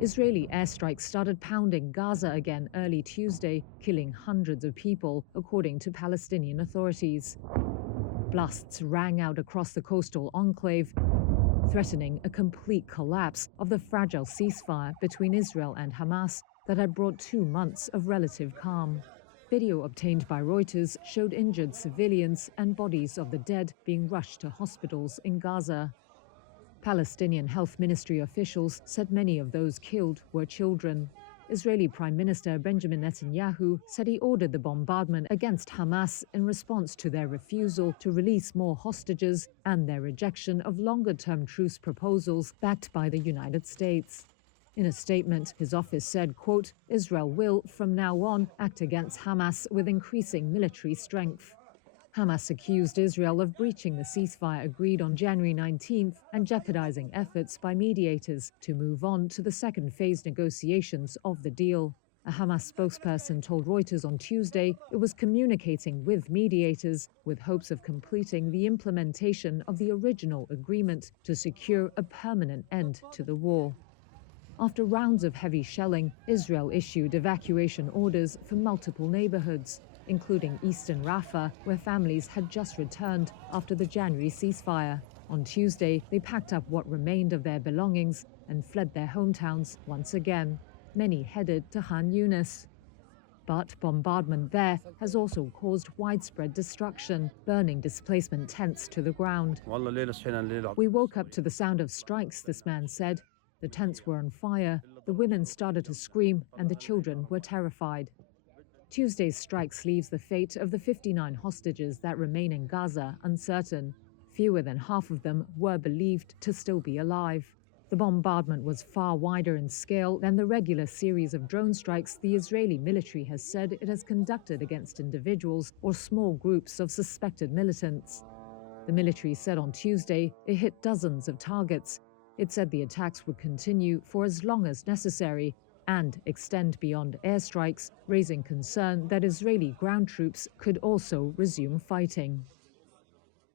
Israeli airstrikes started pounding Gaza again early Tuesday, killing hundreds of people, according to Palestinian authorities. Blasts rang out across the coastal enclave, threatening a complete collapse of the fragile ceasefire between Israel and Hamas that had brought 2 months of relative calm. Video obtained by Reuters showed injured civilians and bodies of the dead being rushed to hospitals in Gaza. Palestinian Health Ministry officials said many of those killed were children. Israeli Prime Minister Benjamin Netanyahu said he ordered the bombardment against Hamas in response to their refusal to release more hostages and their rejection of longer-term truce proposals backed by the United States. In a statement, his office said, quote, Israel will, from now on, act against Hamas with increasing military strength. Hamas accused Israel of breaching the ceasefire agreed on January 19th and jeopardizing efforts by mediators to move on to the second phase negotiations of the deal. A Hamas spokesperson told Reuters on Tuesday it was communicating with mediators with hopes of completing the implementation of the original agreement to secure a permanent end to the war. After rounds of heavy shelling, Israel issued evacuation orders for multiple neighborhoods, including eastern Rafah, where families had just returned after the January ceasefire. On Tuesday, they packed up what remained of their belongings and fled their hometowns once again. Many headed to Khan Yunis. But bombardment there has also caused widespread destruction, burning displacement tents to the ground. We woke up to the sound of strikes, this man said. The tents were on fire, the women started to scream, and the children were terrified. Tuesday's strikes leaves the fate of the 59 hostages that remain in Gaza uncertain. Fewer than half of them were believed to still be alive. The bombardment was far wider in scale than the regular series of drone strikes the Israeli military has said it has conducted against individuals or small groups of suspected militants. The military said on Tuesday it hit dozens of targets. It said the attacks would continue for as long as necessary and extend beyond airstrikes, raising concern that Israeli ground troops could also resume fighting.